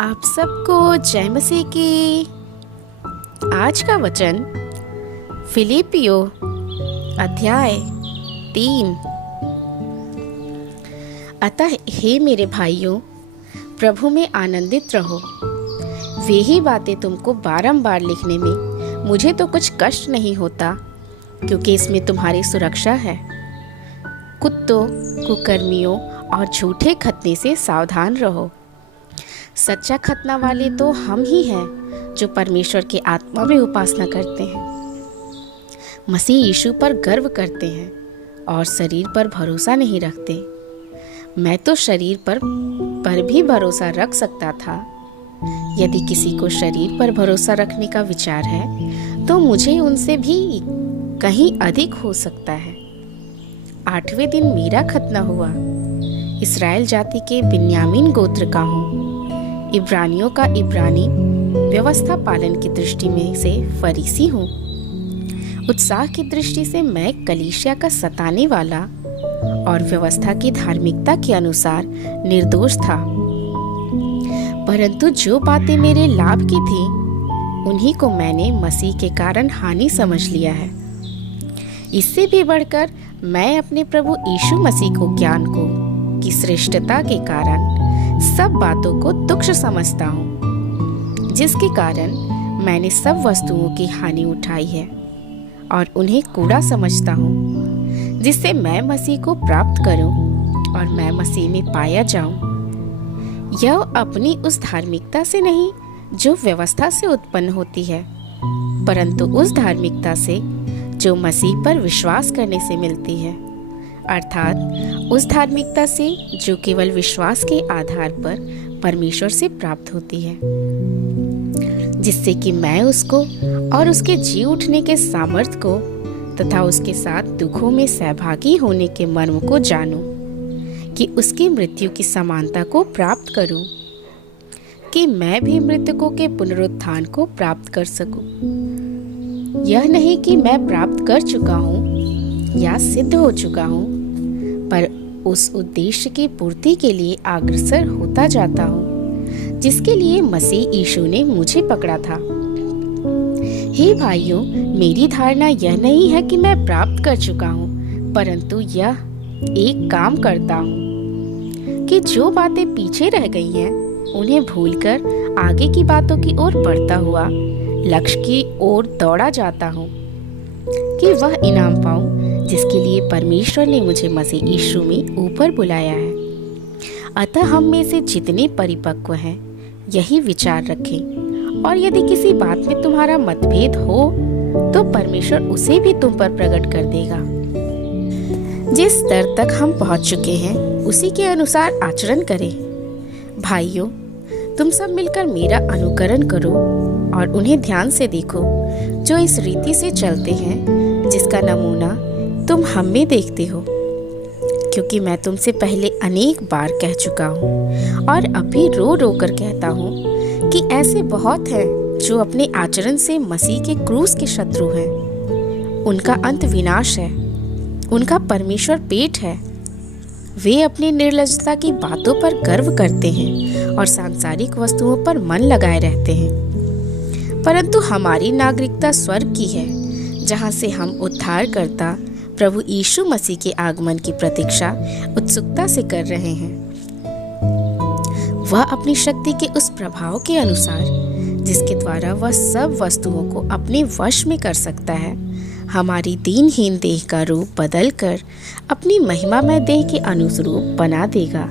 आप सबको जय मसीह की। आज का वचन फिलिपियो अध्याय 3। अतः हे मेरे भाइयों, प्रभु में आनंदित रहो। वे ही बातें तुमको बारंबार लिखने में मुझे तो कुछ कष्ट नहीं होता, क्योंकि इसमें तुम्हारी सुरक्षा है। कुत्तों, कुकर्मियों और झूठे खतने से सावधान रहो। सच्चा खतना वाले तो हम ही हैं जो परमेश्वर के आत्मा में उपासना करते हैं, मसीह यीशु पर गर्व करते हैं और शरीर पर भरोसा नहीं रखते। मैं तो शरीर पर भी भरोसा रख सकता था। यदि किसी को शरीर पर भरोसा रखने का विचार है तो मुझे उनसे भी कहीं अधिक हो सकता है। 8वें दिन मेरा खतना हुआ। इस्राएल जाति के बिन्यामीन गोत्र का हूँ। इब्रानियों का इब्रानी, व्यवस्था पालन की दृष्टि में से फरीसी हूँ। उत्साह की दृष्टि से मैं कलीसिया का सताने वाला और व्यवस्था की धार्मिकता के अनुसार निर्दोष था। परंतु जो बातें मेरे लाभ की थी, उन्हीं को मैंने मसीह के कारण हानि समझ लिया है। इससे भी बढ़कर मैं अपने प्रभु यीशु मसीह को ज्ञान की श्रेष्ठता के कारण सब बातों को तुच्छ समझता हूँ, जिसके कारण मैंने सब वस्तुओं की हानि उठाई है और उन्हें कूड़ा समझता हूँ, जिससे मैं मसीह को प्राप्त करूँ और मैं मसीह में पाया जाऊँ। यह अपनी उस धार्मिकता से नहीं जो व्यवस्था से उत्पन्न होती है, परंतु उस धार्मिकता से जो मसीह पर विश्वास करने से मिलती है, अर्थात उस धार्मिकता से जो केवल विश्वास के आधार पर परमेश्वर से प्राप्त होती है, जिससे कि मैं उसको और उसके जी उठने के सामर्थ्य को तथा उसके साथ दुखों में सहभागी होने के मर्म को जानूं, कि उसकी मृत्यु की समानता को प्राप्त करूं, कि मैं भी मृतकों के पुनरुत्थान को प्राप्त कर सकूं। यह नहीं कि मैं प्राप्त कर चुका हूं या सिद्ध हो चुका हूं, पर उस उद्देश्य की पूर्ति के लिए अग्रसर होता जाता हूं, जिसके लिए मसीह यीशु ने मुझे पकड़ा था। हे भाइयों, मेरी धारणा यह नहीं है कि मैं प्राप्त कर चुका हूं, परंतु यह एक काम करता हूं कि जो बातें पीछे रह गई हैं, उन्हें भूलकर आगे की बातों की ओर बढ़ता हुआ लक्ष्य की ओर दौड़ा जाता हूं, कि वह इनाम पाऊं जिसके लिए परमेश्वर ने मुझे मसीह यीशु में ऊपर बुलाया है। अतः हम में से जितने परिपक्व हैं, यही विचार रखें, और यदि किसी बात में तुम्हारा मतभेद हो तो परमेश्वर उसे भी तुम पर प्रकट कर देगा। जिस स्तर तक हम पहुंच चुके हैं, उसी के अनुसार आचरण करें। भाइयों, तुम सब मिलकर मेरा अनुकरण करो और उन्हें ध्यान से देखो, जो इस रीति से चलते हैं जिसका नमूना तुम हम में देखते हो। क्योंकि मैं तुमसे पहले अनेक बार कह चुका हूँ और अभी रो रो कर कहता हूँ कि ऐसे बहुत हैं जो अपने आचरण से मसीह के क्रूस के शत्रु हैं। उनका अंत विनाश है। उनका परमेश्वर पेट है। वे अपनी निर्लज्जता की बातों पर गर्व करते हैं और सांसारिक वस्तुओं पर मन लगाए रहते हैं। परंतु हमारी नागरिकता स्वर्ग की है, जहाँ से हम उद्धारकर्ता प्रभु यीशु मसीह के आगमन की प्रतीक्षा उत्सुकता से कर रहे हैं। वह अपनी शक्ति के उस प्रभाव के अनुसार, जिसके द्वारा वह सब वस्तुओं को अपने वश में कर सकता है, हमारी दीनहीन देह का रूप बदलकर अपनी महिमामय देह के अनुरूप बना देगा।